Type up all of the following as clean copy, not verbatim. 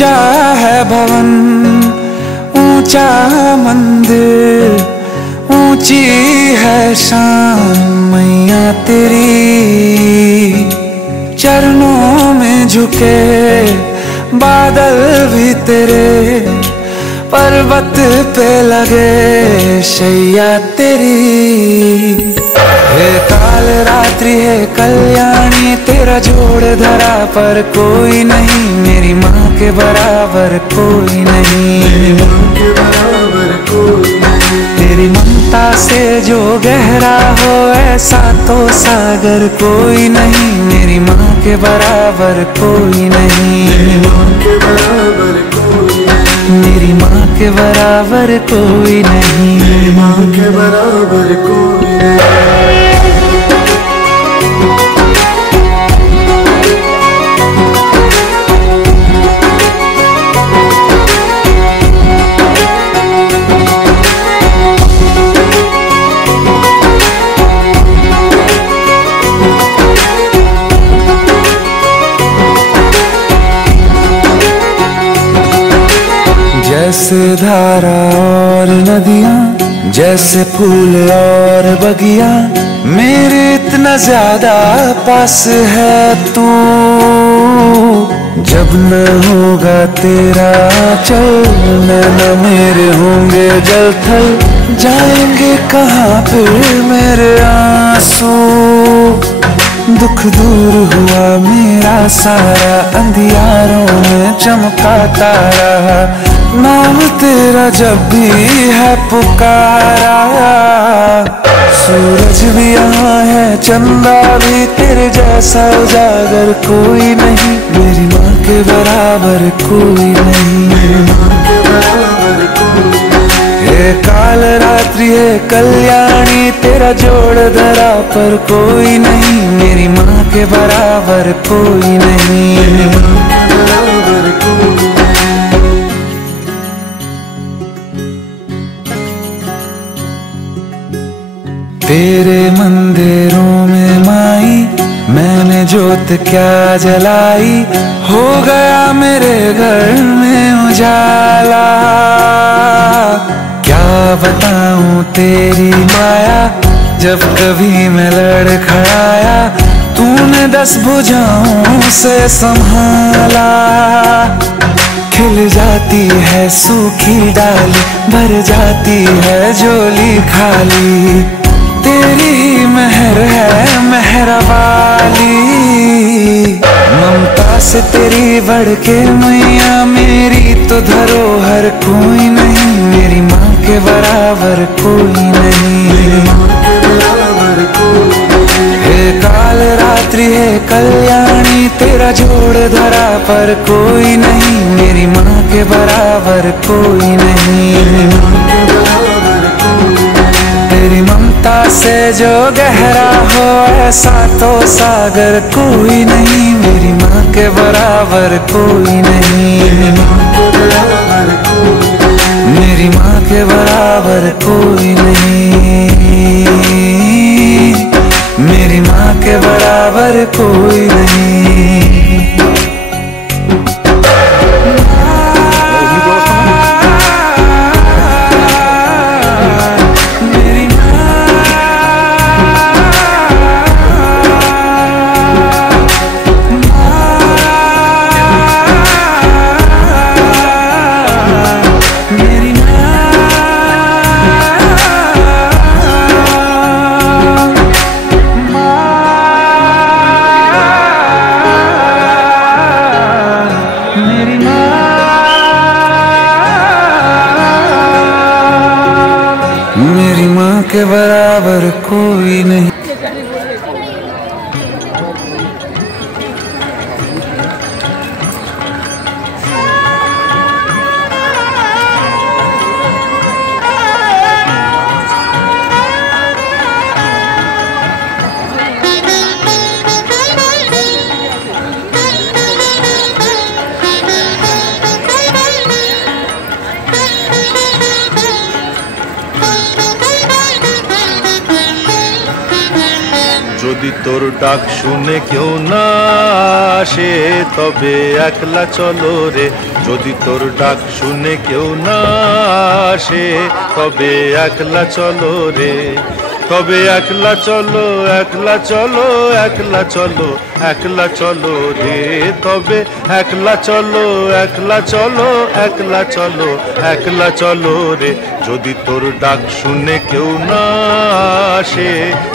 ऊंचा है भवन, ऊंचा मंदिर, ऊंची है शान मैया तेरी। चरणों में झुके बादल भी तेरे, पर्वत पे लगे शैया तेरी। हे काल रात्रि है कल्याणी, तेरा जोड़ धरा पर कोई नहीं, मेरी माँ के बराबर कोई नहीं। तेरी ममता से जो गहरा हो ऐसा तो सागर कोई नहीं, मेरी माँ के बराबर कोई नहीं। मेरी माँ के बराबर कोई नहीं, मेरी माँ के बराबर कोई नहीं। जैसे धारा और नदियाँ, जैसे फूल और बगिया, मेरे इतना ज्यादा पास है तू। जब न होगा तेरा चल, न मेरे होंगे जल थल, जाएंगे कहाँ फिर मेरे आंसू। दुख दूर हुआ मेरा सारा, अंधियारों में चमका तारा, नाम तेरा जब भी है पुकारा। सूरज भी यहाँ है, चंदा भी, तेरे जैसा उजागर कोई नहीं, मेरी माँ के बराबर कोई नहीं। हे काल रात्रि है कल्याणी, तेरा जोड़ धरा पर कोई नहीं, मेरी माँ के बराबर कोई नहीं। तेरे मंदिरों में माई मैंने जोत क्या जलाई, हो गया मेरे घर में उजाला। क्या बताऊं तेरी माया, जब कभी मैं लड़खड़ाया, तूने 10 भुजाओं से संभाला। खिल जाती है सूखी डाली, भर जाती है झोली खाली, तेरी ही मेहर है मेहर वाली। ममता से तेरी बढ़ के मैया, मेरी तो धरोहर कोई नहीं, मेरी माँ के बराबर कोई नहीं। हे काल रात्रि है कल्याणी, तेरा जोड़ धरा पर कोई नहीं, मेरी माँ के बराबर कोई नहीं। तेरी ममता से जो गहरा हो ऐसा तो सागर कोई नहीं, मेरी माँ के बराबर कोई नहीं। मेरी माँ के बराबर कोई नहीं, मेरी माँ के बराबर कोई नहीं। मेरी माँ के बराबर कोई नहीं। যদি তোর ডাক শুনে কেউ না আসে তবে একলা চলো রে। যদি তোর ডাক শুনে কেউ না আসে তবে একলা চলো রে। তবে একলা চলো, একলা চলো, একলা চলো, একলা চলো রে। তবে একলা চলো, একলা চলো, একলা চলো, একলা চলো রে। যদি তোর ডাক শুনে কেউ না আসে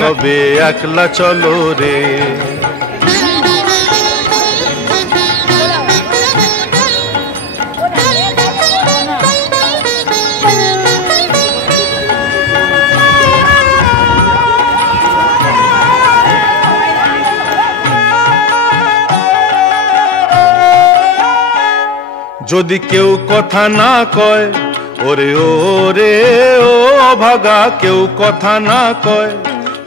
তবে একলা চলো রে। যদি কেউ কথা না কয়, ওরে ওরে ও অভাগা, কেউ কথা না কয়।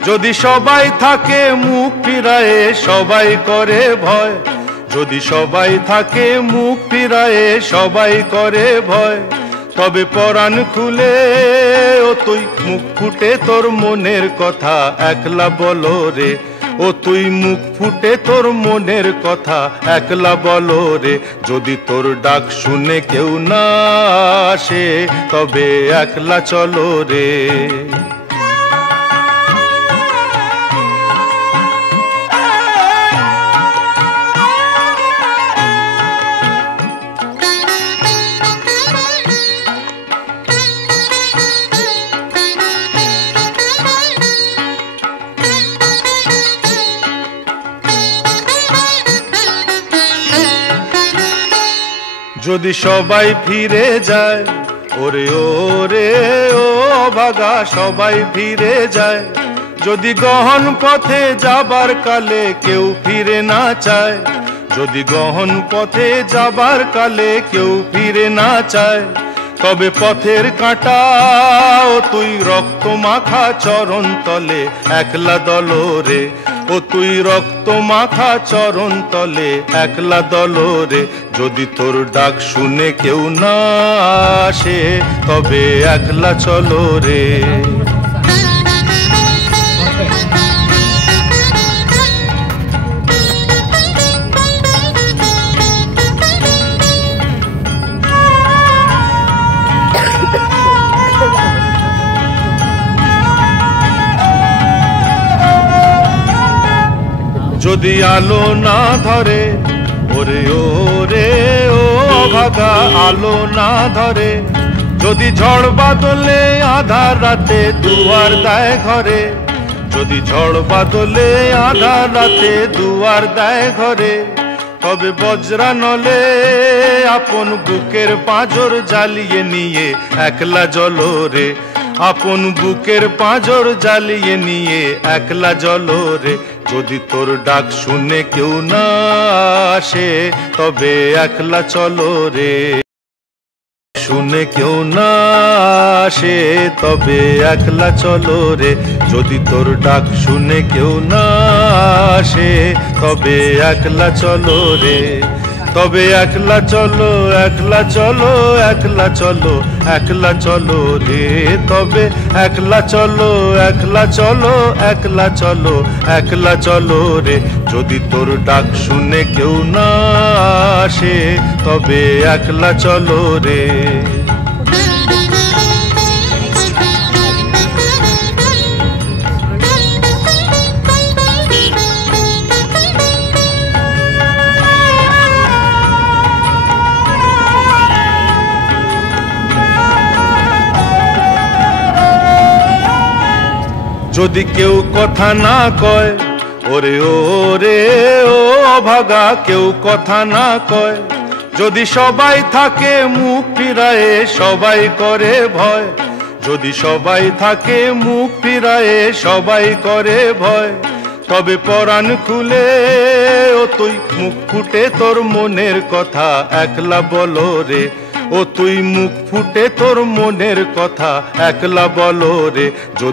যদি সবাই থাকে মুখ ফিরায়ে, সবাই করে ভয়। যদি সবাই থাকে মুখ ফিরায়ে, সবাই করে ভয়। তবে পরাণ খুলে ও তুই মুখ ফুটে তোর মনের কথা একলা বলো রে। ও তুই মুখ ফুটে তোর মনের কথা একলা বলো রে। যদি তোর ডাক শুনে কেউ না আসে তবে একলা চলো রে। যদি সবাই ফিরে যায়, ওরে ওরে ও অভাগা, সবাই ফিরে যায়। যদি গহন পথে যাবার কালে কেউ ফিরে না চায়, যদি গহন পথে যাবার কালে কেউ ফিরে না চায়, তবে পথের কাঁটা ও তুই রক্ত মাখা চরণ তলে একলা দলো রে। ও তুই রক্ত মাখা চরণ তলে একলা দলো রে। যদি তোর ডাক শুনে কেউ না আসে তবে একলা চলো রে। যদি আলো না ধরে, ওরে ওরে ও অভাগা, আলো না ধরে। যদি ঝড় বাদলে আধার রাতে দুয়ার দেয় ঘরে, যদি ঝড় বাদলে আধার রাতে দুয়ার দেয় ঘরে, তবে বজ্রা নলে আপন বুকের পাঁজর জ্বালিয়ে নিয়ে একলা জ্বলো রে। আপন বুকের পাঁজর জ্বালিয়ে নিয়ে একলা জ্বলো রে। যদি তোর ডাক শুনে কেউ না আসে তবে একলা চলো রে। শুনে কেউ না আসে তবে একলা চলো রে। যদি তোর ডাক শুনে কেউ না আসে তবে একলা চলো রে। তবে একলা চলো, একলা চলো, একলা চলো, একলা চলো রে। তবে একলা চলো, একলা চলো, একলা চলো, একলা চলো রে। যদি তোর ডাক শুনে কেউ না আসে তবে একলা চলো রে। যদি কেউ কথা না কয়, ওরে ওরে ও অভাগা, কেউ কথা না কয়। যদি সবাই থাকে মুখ ফিরায়ে, সবাই করে ভয়। যদি সবাই থাকে মুখ ফিরায়ে, সবাই করে ভয়। তবে পরাণ খুলে ও তুই মুখ ফুটে তোর মনের কথা একলা বলো রে। ও তুই মুখ ফুটে তোর মনের কথা একলা বলো রে। যদি